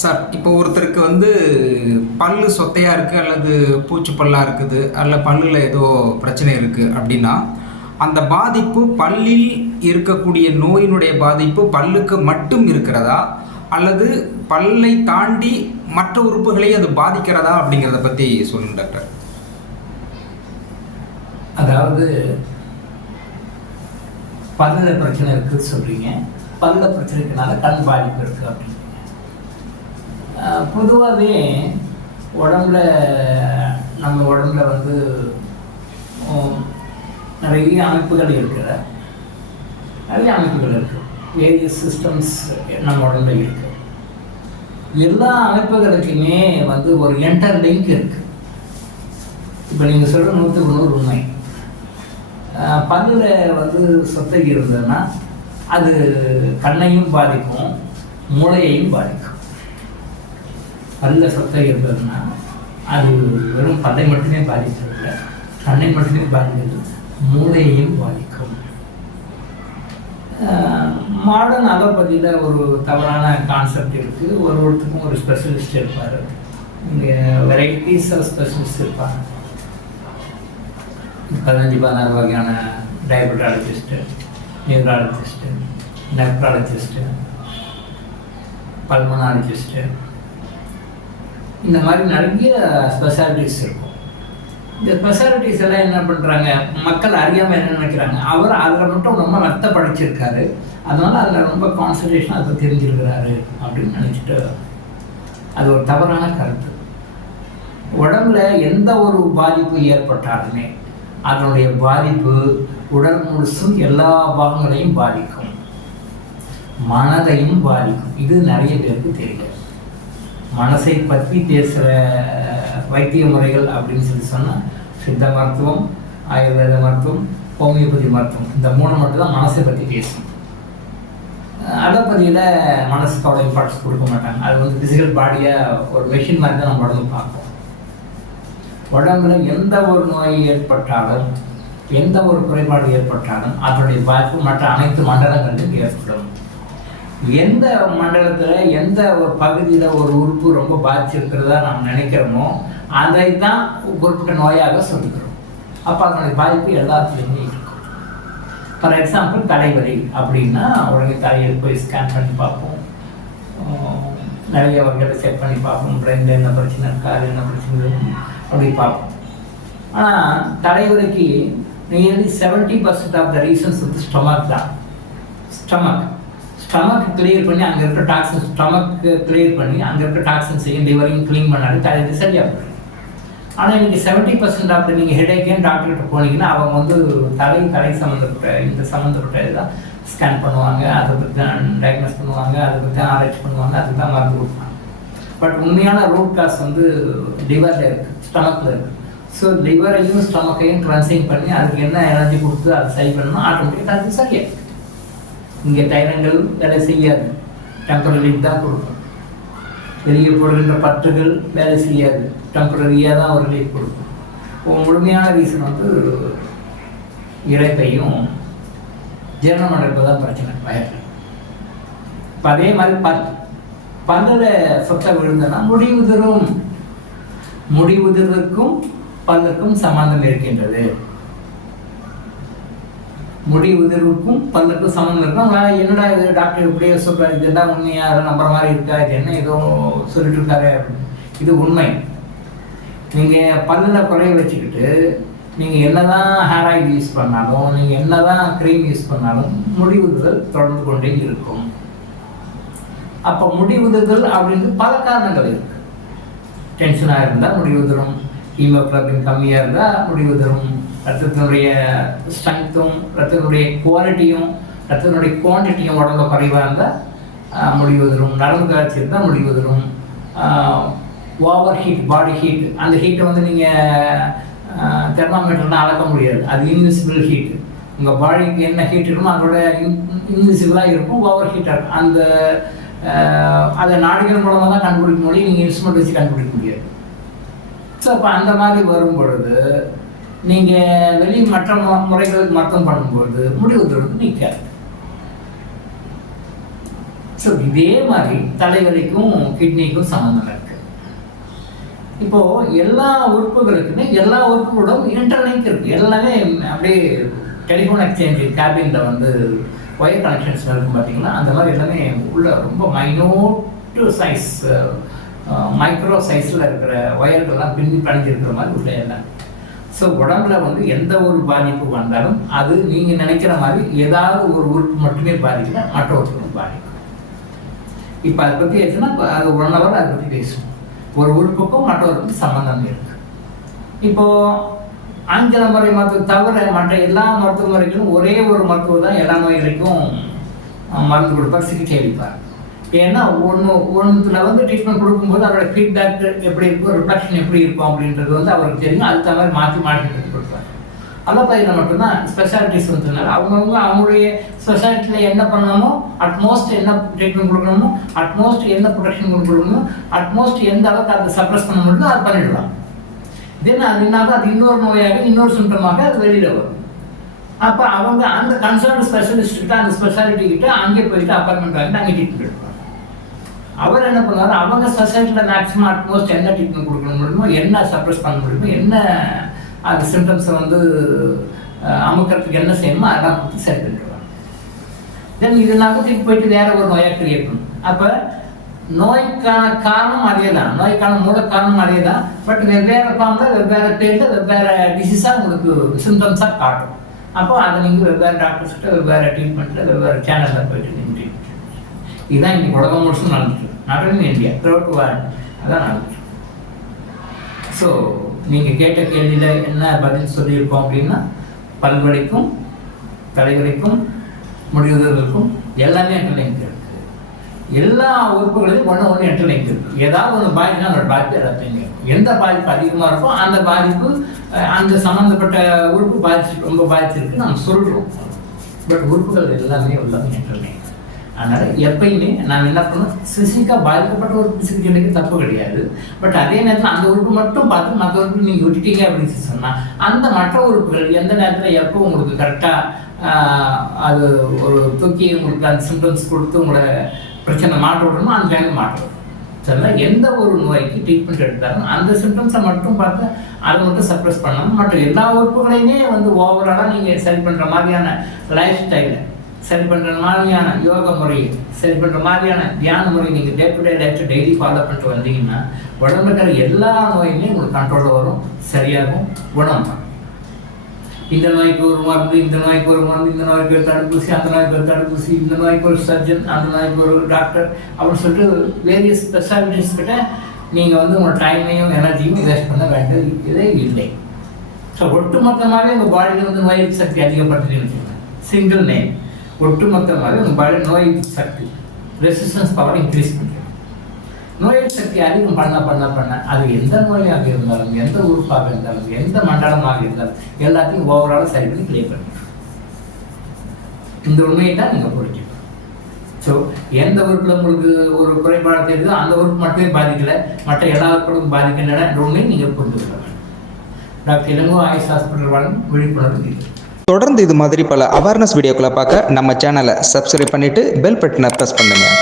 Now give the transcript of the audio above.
Sir இப்போ ஒருத்தருக்கு வந்து பல்லு சொத்தையாக இருக்குது அல்லது பூச்சி பல்லாக இருக்குது அல்ல பல்லில் ஏதோ பிரச்சனை இருக்குது அப்படின்னா அந்த பாதிப்பு பல்லில் இருக்கக்கூடிய நோயினுடைய பாதிப்பு பல்லுக்கு மட்டும் இருக்கிறதா? அல்லது பல்லை தாண்டி மற்ற உறுப்புகளை அது பாதிக்கிறதா அப்படிங்கிறத பற்றி சொல்லுங்க டாக்டர். அதாவது பல்லில் பிரச்சனை இருக்குதுன்னு சொல்கிறீங்க பல்ல பிரச்சனைக்குனால கண் பாதிப்பு இருக்குது அப்படின்னு. பொதுவாகவே உடம்புல நம்ம உடம்புல வந்து நிறைய அமைப்புகள் இருக்கிற நிறைய அமைப்புகள் இருக்கு. வேரியஸ் சிஸ்டம்ஸ் நம்ம உடம்புல இருக்கு. எல்லா அமைப்புகளுக்குமே வந்து ஒரு என்டர் லிங்க் இருக்கு. இப்போ நீங்கள் சொல்கிற நூற்றுக்கு நூறு உண்மை. பல்லில் வந்து சொத்தை இருந்ததுன்னா அது கண்ணையும் பாதிக்கும் மூளையையும் பாதிக்கும். பல்ல சத்தம் இருந்ததுன்னா அது வெறும் பல்லை மட்டுமே பாதிக்கிறதில்ல கண்ணை மட்டுமே பாதிக்கிறது மூளையையும் பாதிக்கும். மாடர்ன் அலோபதியில் ஒரு தவறான கான்செப்ட் இருக்குது ஒரு ஒருத்தருக்கும் ஒரு ஸ்பெஷலிஸ்ட் இருப்பார். இங்கே வெரைட்டிஸ் ஆஃப் ஸ்பெஷலிஸ்ட் இருப்பாங்க. பதினஞ்சு பதினாறு வகையான டயபெட்டாலஜிஸ்ட்டு நியூராலஜிஸ்ட்டு நெப்ராலஜிஸ்ட்டு பல்மனாலஜிஸ்ட்டு இந்த மாதிரி நிறைய ஸ்பெஷாலிட்டிஸ் இருக்கும். இந்த ஸ்பெஷாலிட்டிஸ் எல்லாம் என்ன பண்ணுறாங்க மக்கள் அறியாமல் என்ன நினைக்கிறாங்க? அவர் அதில் மட்டும் ரொம்ப மெத்த படிச்சிருக்காரு. அதனால் அதில் ரொம்ப கான்சன்ட்ரேஷன் அதை தெரிஞ்சிருக்கிறாரு அப்படின்னு நினச்சிட்டு அது ஒரு தவறான கருத்து. உடம்புல எந்த ஒரு பாதிப்பு ஏற்பட்டாலுமே அதனுடைய பாதிப்பு உடல் முழுசும் எல்லா பாகங்களையும் பாதிக்கும். மனதையும் பாதிக்கும். இது நிறைய பேருக்கு தெரியாது மனசை பற்றி பேசுகிற வைத்திய முறைகள் அப்படின்னு சொல்லி சொன்னால் சித்த மருத்துவம் ஆயுர்வேத மருத்துவம் ஹோமியோபதி மருத்துவம். இந்த மூணு மட்டும்தான் மனசை பற்றி பேசும். அலோபதியில் மனசுக்கோட அவ்வளோ இம்பார்ட்டன்ஸ் கொடுக்க மாட்டாங்க. அது வந்து ஃபிசிக்கல் பாடியாக ஒரு மெஷின் மாதிரி தான் நம்ம உடம்பு பார்ப்போம். உடம்புல எந்த ஒரு நோய் ஏற்பட்டாலும் எந்த ஒரு குறைபாடு ஏற்பட்டாலும் அதனுடைய பாதிப்பு மற்ற அனைத்து மண்டலங்களிலும் ஏற்படும். எந்த மண்டலத்தில் எந்த ஒரு பகுதியில் ஒரு உறுப்பு ரொம்ப பாதிச்சிருக்கிறதா நாம் நினைக்கிறோமோ அதை தான் குறிப்பிட்ட நோயாக சொல்லுகிறோம் அப்போ அதனுடைய பாதிப்பு எல்லாத்துலேயுமே இருக்கும். ஃபார் எக்ஸாம்பிள் தலைவலி அப்படின்னா உடனே தலையில் போய் ஸ்கேன் பண்ணி பார்ப்போம். நிறைய வகைகளை செக் பண்ணி பார்ப்போம். பிரெயினில் என்ன பிரச்சனை இருக்கா அது என்ன பிரச்சனை அப்படி பார்ப்போம். ஆனால் தலைவலிக்கு nearly seventy percent of the reasons வந்து ஸ்டொமக் தான். ஸ்டொமக் ஸ்டமக் கிளியர் பண்ணி அங்கே இருக்கிற டாக்ஸின் ஸ்டமக் கிளியர் பண்ணி அங்கே இருக்க டாக்ஸின்ஸையும் லிவரையும் க்ளீன் பண்ணாலே தலைவலி சரியாக போயிடும் ஆனால் நீங்கள் செவன்ட்டி பர்சன்ட் ஆஃப் நீங்கள் ஹெடேக்கேன்னு டாக்டர்கிட்ட போனீங்கன்னா அவங்க வந்து தலை தலை சம்மந்தப்பட்ட இந்த சம்மந்தப்பட்ட இதான் ஸ்கேன் பண்ணுவாங்க. அதை பற்றி தான் டயக்னோஸ் பண்ணுவாங்க. அதை பற்றி தான் ஆராய்ச்சி பண்ணுவாங்க. அதுக்கு தான் மருந்து கொடுப்பாங்க. பட் உண்மையான ரூட் காஸ் வந்து லிவரில் இருக்குது ஸ்டமக்கில் இருக்குது ஸோ லிவரையும் ஸ்டமக்கையும் கிளன்சிங் பண்ணி அதுக்கு என்ன எனர்ஜி கொடுத்து அதை சரி பண்ணணும் ஆட்டோமேட்டிக்காக அது சரியாக இங்கே டைரங்கள் வேலை செய்யாது. டெம்பரரி தான் கொடுக்கும். வெளியே போடுகின்ற பற்றுகள் வேலை செய்யாது. டெம்பரரியாக தான் ஒரு ரிலீஃப் கொடுக்கும் முழுமையான ரீசன் வந்து இறைப்பையும் ஜீரணம் மண்டலத்தில் தான் பிரச்சனை. வயதில் இப்போ அதே மாதிரி பல் பல்லில் சொத்தை விழுந்தனா முடி உதிரும். முடி உதிர்வதற்கும் பல்லுக்கும் சம்பந்தம் இருக்கின்றது. முடி உதிர்வுக்கும் பல்லுக்கும் சம்மந்தம் இருக்கும். நான் என்னடா இது டாக்டர் இப்படியே சொல்கிறார் இதெல்லாம் உண்மையா? அதை நம்புற மாதிரி இருக்கா? இது என்ன ஏதோ சொல்லிட்டு இருக்காரு? அப்படின்னு. இது உண்மை. நீங்கள் பல்லில் குறைய வச்சுக்கிட்டு நீங்க என்னதான் ஹேர் ஆயில் யூஸ் பண்ணாலும் நீங்க என்னதான் க்ரீம் யூஸ் பண்ணாலும் முடி உதிர்தல் தொடர்ந்து கொண்டே இருக்கும். அப்போ முடி உதிர்தல் அப்படின்னு பல காரணங்கள் இருக்குது டென்ஷனாக இருந்தால் முடி உதிரும். ஹீமோக்ளோபின் கம்மியாக இருந்தால் முடி உதிரும். ரத்தத்தினுடைய ஸ்ட்ரென்த்தும் ரத்தத்தினுடைய குவாலிட்டியும் ரத்தத்தினுடைய குவான்டிட்டியும் உடம்புல குறைவாக இருந்தால் முடி உதிரும் நரம்பு காட்சி இருந்தால் முடி ஓவர் ஹீட் பாடி ஹீட் அந்த ஹீட்டை வந்து நீங்கள் தெர்மாமீட்டர்னால் அளக்க முடியாது. அது இன்விசிபிள் ஹீட் உங்கள் பாடிக்கு என்ன ஹீட் இருக்குமோ அதோட இன்விசிபிளாக இருக்கும் ஓவர் ஹீட்டாக அந்த அதை நாடுகள் மூலமாக தான் கண்டுபிடிக்க முடியும் நீங்கள் இன்ஸ்ட்ருமெண்ட் வச்சு கண்டுபிடிக்க முடியாது. ஸோ அப்போ அந்த மாதிரி வரும் பொழுது நீங்கள் வெளி மற்ற மு- முறைகளுக்கு மருத்துவம் பண்ணும்போது முடிவு தருவது நிற்காது ஸோ இதே மாதிரி தலைவலிக்கும் கிட்னிக்கும் சம்மந்தம் இருக்குது இப்போ எல்லா உறுப்புகளுக்குமே எல்லா உறுப்புகளோட இன்டர்லிங்க் இருக்கு. எல்லாமே அப்படியே டெலிஃபோன் எக்ஸ்சேஞ்சு கேபினில் வந்து ஒயர் கனெக்ஷன்ஸ் இருக்கும் பார்த்தீங்களா அந்த மாதிரி எல்லாமே உள்ள ரொம்ப மைனோட்டு சைஸ் மைக்ரோ சைஸில் இருக்கிற ஒயர்கள்லாம் பின்னி பணிஞ்சிருக்கிற மாதிரி உள்ள எல்லாம் ஸோ உடம்புல வந்து எந்த ஒரு பாதிப்பு வந்தாலும் அது நீங்கள் நினைக்கிற மாதிரி ஏதாவது ஒரு உறுப்பு மட்டுமே பாதிக்கல மற்ற உறுப்புகளும் பாதிக்கும் இப்போ அதை பற்றி பேசுனா அது ஒன் ஹவர் அதை பற்றி பேசுவோம். ஒரு உறுப்புக்கும் மற்ற உறுப்புக்கும் சம்பந்தம் இருக்கு. இப்போ ஆங்கில முறை மருத்துவம் தவிர மற்ற எல்லா மருத்துவ முறைகளும் ஒரே ஒரு மருத்துவர் தான் எல்லா நோய்களுக்கும் மருந்து கொடுப்பார் சிகிச்சை அளிப்பார். ஏன்னா ஒன்று ஒன்றுல வந்து ட்ரீட்மெண்ட் கொடுக்கும்போது அவரோட ஃபீட்பேக் எப்படி இருக்கும் ரிஃப்ளெக்ஷன் எப்படி இருக்கும் அப்படின்றது வந்து அவருக்கு தெரியும். அதுக்கு தகுந்த மாதிரி மாற்றி மாற்றி கொடுப்பார் அலோபதியில் மட்டும்தான் ஸ்பெஷாலிட்டிஸ் வந்துருந்தார் அவங்கவுங்க அவங்களுடைய ஸ்பெஷாலிட்டியில் என்ன பண்ணணுமோ அட்மோஸ்ட் என்ன ட்ரீட்மெண்ட் கொடுக்கணுமோ அட்மோஸ்ட் என்ன ப்ரொடெக்ஷன் கொடுக்கணுமோ அட்மோஸ்ட் எந்த அளவுக்கு அதை சப்ரஸ் பண்ண முடியுமோ அதை பண்ணிடலாம். தென் அது என்னாகும் அது இன்னொரு நோயாக இன்னொரு சிம்டமாக அது வெளியில் வரும். அப்போ அவங்க அந்த கன்சர்ன் ஸ்பெஷலிஸ்ட் கிட்ட அந்த ஸ்பெஷாலிட்டி கிட்ட அங்கே போயிட்டு அப்பாயின்மெண்ட் வாங்கிட்டு அங்கே ட்ரீட்மெண்ட் எடுப்பாங்க. அவர் என்ன பண்ணுவார்? அவங்க சொசைட்டியில் மேக்ஸிமம் அட்மோஸ்ட் என்ன ட்ரீட்மெண்ட் கொடுக்க முடியுமோ என்ன சப்ரஸ் பண்ண முடியுமோ என்ன அந்த சிம்டம்ஸை வந்து அமுக்கிறதுக்கு என்ன செய்யணுமோ அதெல்லாம் கொடுத்து சரி பண்ணிடுவாங்க தென் இது நகத்துக்கு போயிட்டு வேற ஒரு நோயாக கிரியேட் பண்ணும் அப்போ நோய்க்கான காரணம் அதே தான் நோய்க்கான மூல காரணம் அதே தான் பட் வெவ்வேறு ஃபார்மில் வெவ்வேறு பேரில் வெவ்வேறு டிசீஸாக உங்களுக்கு சிம்டம்ஸாக காட்டும். அப்போ அதை நீங்கள் வெவ்வேறு டாக்டர்ஸ்கிட்ட வெவ்வேறு ட்ரீட்மெண்ட்டில் வெவ்வேறு சேனலில் போயிட்டு நீங்கள் ட்ரீட்மெண்ட் இதுதான் இன்னைக்கு உலகம் முழுசும் நடந்துட்டு not only India throughout world அதான் நடந்துட்டு ஸோ நீங்கள் கேட்ட கேள்வியில் என்ன பதில் சொல்லியிருக்கோம் அப்படின்னா பல்வலிக்கும் தலைவலிக்கும் முடிவுகளுக்கும் எல்லாமே இன்டர்லிங்க் இருக்குது எல்லா உறுப்புகளையும் ஒன்று ஒன்று இன்டர்லிங்க் இருக்குது ஏதாவது ஒன்று பாதினா அதோட பாதிப்பு எல்லாத்தையும் எந்த பாதிப்பு அதிகமாக இருக்கோ அந்த பாதிப்பு அந்த சம்மந்தப்பட்ட உறுப்பு பாதிச்சு ரொம்ப பாதிச்சிருக்கு நம்ம சொல்கிறோம் பட் உறுப்புகள் எல்லாமே உள்ளது இன்டர்லிங்க் அதனால் எப்பயுமே நாம் என்ன பண்ணணும் பிசிக்காக பாதிக்கப்பட்ட ஒரு சிகிச்சைக்கு தப்பு கிடையாது. பட் அதே நேரத்தில் அந்த உறுப்பு மட்டும் பார்த்து மற்ற உறுப்பு நீங்கள் விட்டுட்டீங்க அப்படின்னு சொன்னால் அந்த மற்ற உறுப்புகள் எந்த நேரத்தில் எப்போ உங்களுக்கு கரெக்டாக அது ஒரு தூக்கி உங்களுக்கு அந்த சிம்டம்ஸ் கொடுத்து உங்களை பிரச்சனை மாற்ற விடணுமோ அந்த வேலை மாற்றணும் சரிங்களா? எந்த ஒரு நோய்க்கு ட்ரீட்மெண்ட் எடுத்தாலும் அந்த சிம்டம்ஸை மட்டும் பார்த்து அதை மட்டும் சப்ரஸ் பண்ணணும் மற்ற எல்லா உறுப்புகளையுமே வந்து ஓவராலாக நீங்கள் சரி பண்ணுற மாதிரியான லைஃப் ஸ்டைலை சரி பண்ணுற மாதிரியான யோகா முறையை சரி பண்ணுற மாதிரியான தியான முறையை நீங்கள் day to day life daily follow பண்ணிட்டு வந்தீங்கன்னா உடம்புல இருக்கிற எல்லா நோயுமே உங்களுக்கு கண்ட்ரோலில் வரும் சரியாகும் குணம் இந்த நோய்க்கு ஒரு மருந்து இந்த நோய்க்கு ஒரு மருந்து இந்த நோய்க்கு ஒரு தடுப்பூசி அந்த நோய்க்கு ஒரு தடுப்பூசி இந்த நோய்க்கு ஒரு சர்ஜன் அந்த நோய்க்கு ஒரு டாக்டர் அப்படின்னு சொல்லிட்டு வேரியஸ் ஸ்பெஷாலிட்டிஸ் கிட்ட நீங்கள் வந்து உங்கள் டைமையும் எனர்ஜியும் வேஸ்ட் பண்ண வேண்டியது இல்லை. ஸோ ஒட்டுமொத்தமாகவே உங்கள் பாடியில் வந்து நோய் சக்தி அதிகப்படுத்துன்னு வச்சுக்கோங்க. சிங்கிள் நேம் ஒட்டுமொத்தமாக உங்கள் நோய் சக்தி ரெசிஸ்டன்ஸ் பவர் இன்க்ரீஸ் பண்ணுறது நோய் சக்தி அதிகம் பண்ண பண்ண பண்ண அது எந்த நோயாக இருந்தாலும் எந்த உறுப்பாக இருந்தாலும் எந்த மண்டலமாக இருந்தாலும் எல்லாத்தையும் ஓவராலாக சரி பண்ணி கிளியர் பண்ணிடும் இந்த உண்மையை தான் நீங்கள் புரிஞ்சுக்கணும். ஸோ எந்த உறுப்பில் உங்களுக்கு ஒரு குறைபாடு தெரியுதோ அந்த உறுப்பு மட்டுமே பாதிக்கலை மற்ற எல்லா உறுப்புகளும் பாதிக்கின்றன என்ற உண்மையை நீங்கள் புரிந்து கொள்ள வேண்டும் டாக்டர் இளங்கோ ஆயுஷ் ஹாஸ்பிட்டல் வழங்கும் விழிப்புணர்வு இல்லை தொடர்ந்து இது மாதிரி பல அவேர்னஸ் வீடியோக்களை பார்க்க நம்ம சேனலை சப்ஸ்கிரைப் பண்ணிவிட்டு பெல் பட்டனை ப்ரெஸ் பண்ணுங்கள்